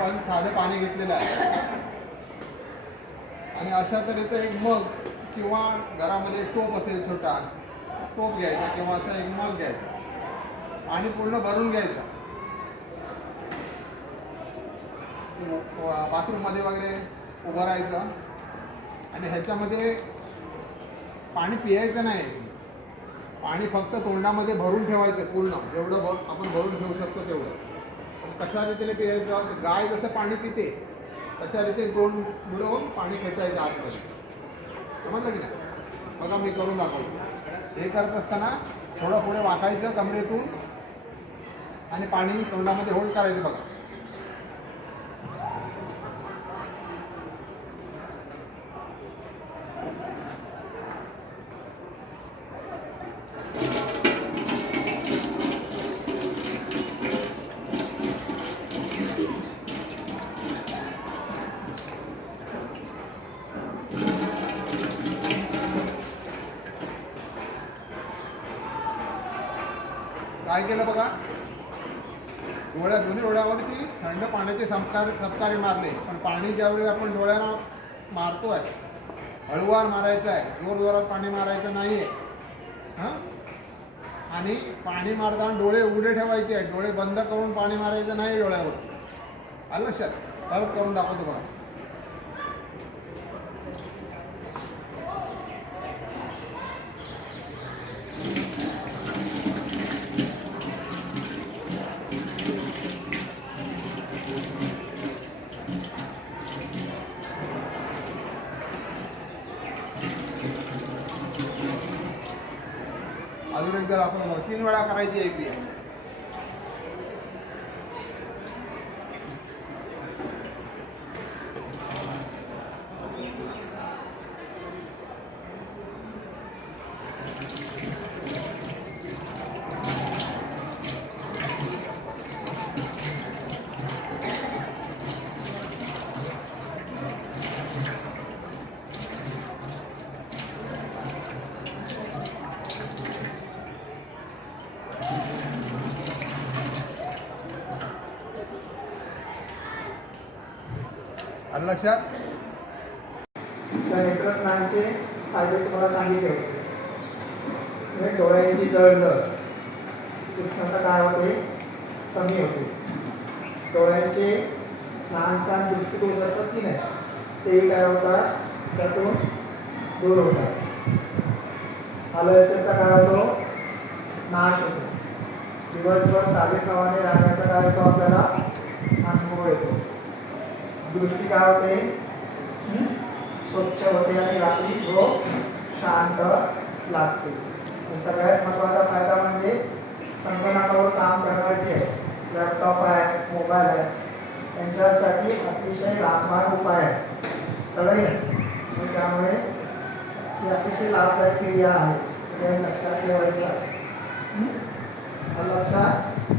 आपण साधं पाणी घेतलेलं आहे आणि अशा तऱ्हेचं एक मग किंवा घरामध्ये टोप असेल छोटा टोप घ्यायचा किंवा असा एक मग घ्यायचा आणि पूर्ण भरून घ्यायचा. बाथरूममध्ये वगैरे उभं राहायचं आणि ह्याच्यामध्ये पाणी पियायचं नाही. पाणी फक्त तोंडामध्ये भरून ठेवायचं पूर्ण, जेवढं आपण भरून ठेवू शकतो तेवढं. कशा रीतीने पियायचं, गाय जसं पाणी पिते तशा रीतीने तोंड बुडवून पाणी खेचायचं आतमध्ये. समजलं की नाही? बघा मी करून दाखवतो. हे करत असताना थोडं पुढे वाकायचं कमरेतून आणि पाणी तोंडामध्ये होल्ड करायचं. बघा काय केलं बघा. दोन्ही डोळ्यावरती थंड पाण्याचे सबकारे मारले. पण पाणी ज्यावेळी आपण डोळ्याला मारतोय हळूवार मारायचं आहे, जोरजोरात पाणी मारायचं नाही आहे. हां, आणि पाणी मारताना डोळे उघडे ठेवायचे आहेत, डोळे बंद करून पाणी मारायचं नाही डोळ्यावर. आलं लक्षात? परत करून दाखवतो बघा. अजून एकदा आपण 3 वेळा करायची आहे क्रिया. आलं लक्षात? नेत्रस्नानाचे फायदे तुम्हाला सांगितले होते. डोळ्यांची जळजळ, उष्णता काय होते, कमी होते. डोळ्यांचे लहान सहान दृष्टिदोष असतात की नाही, ते काय होतात, त्यातून दूर होतात. आलस्याचा काय होतो, नाश होतो. दिवसभर ताजेतवाने राहण्याचा काय होतो, आपल्याला अनुभव येतो. दृष्टी काय होते, स्वच्छ होते आणि रात्री झोप शांत लागते. सगळ्यात महत्त्वाचा फायदा म्हणजे संगणकावर काम करण्याचे लॅपटॉप आहे, मोबाईल आहे, त्यांच्यासाठी अतिशय लाभदायक उपाय आहे. कळलं? त्यामुळे ही अतिशय लाभदायक क्रिया आहे. हे लक्षात ठेवायचं आहे. लक्षात